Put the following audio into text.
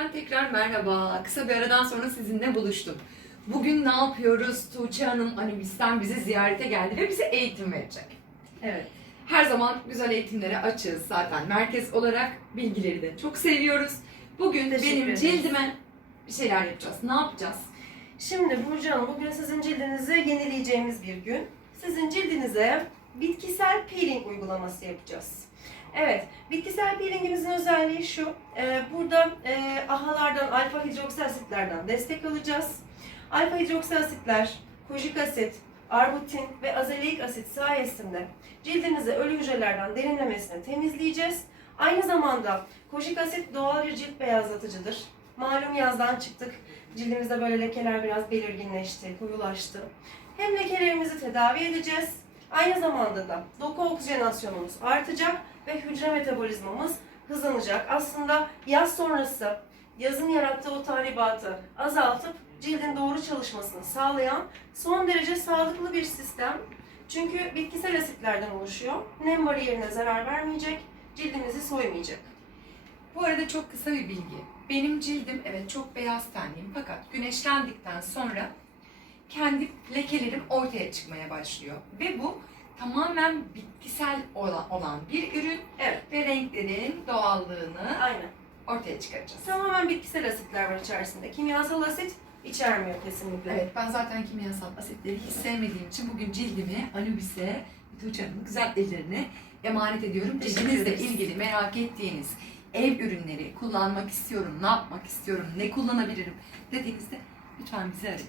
Türkiye'den tekrar merhaba. Kısa bir aradan sonra sizinle buluştum. Bugün ne yapıyoruz? Tuğçe Hanım Anubis'ten bizi ziyarete geldi ve bize eğitim verecek. Evet. Her zaman güzel eğitimlere açığız zaten. Merkez olarak bilgileri de çok seviyoruz. Bugün Teşekkür benim ederiz. cildime bir şeyler yapacağız. Ne yapacağız? Şimdi Burcu Hanım bugün sizin cildinizi yenileyeceğimiz bir gün. Sizin cildinize bitkisel peeling uygulaması yapacağız. Evet, bitkisel peelingimizin özelliği şu. e, burada e, ahalardan, alfa hidroksi asitlerden destek alacağız. Alfa hidroksi asitler, kojik asit, arbutin ve azaleik asit sayesinde cildinizi ölü hücrelerden derinlemesine temizleyeceğiz. Aynı zamanda kojik asit doğal bir cilt beyazlatıcıdır. Malum yazdan çıktık. Cildimizde böyle lekeler biraz belirginleşti, koyulaştı. Hem lekelerimizi tedavi edeceğiz. Aynı zamanda da doku oksijenasyonumuz artacak ve hücre metabolizmamız hızlanacak. Aslında yaz sonrası yazın yarattığı o tahribatı azaltıp cildin doğru çalışmasını sağlayan son derece sağlıklı bir sistem. Çünkü bitkisel asitlerden oluşuyor. Nem bariyerine zarar vermeyecek, cildimizi soymayacak. Bu arada çok kısa bir bilgi. Benim cildim evet çok beyaz tenliyim fakat güneşlendikten sonra kendi lekelerim ortaya çıkmaya başlıyor. Ve bu tamamen bitkisel olan, olan bir ürün Evet, ve renklerin doğallığını aynen. ortaya çıkaracağız. Tamamen bitkisel asitler var içerisinde. Kimyasal asit içermiyor kesinlikle. Evet ben zaten kimyasal asitleri hiç sevmediğim için bugün cildimi Anubis'e Tuğçe Hanım'ın güzel ellerine emanet ediyorum. Cildinizle ilgili merak ettiğiniz ev ürünleri kullanmak istiyorum, ne yapmak istiyorum, ne kullanabilirim dediğinizde lütfen bizi arayın.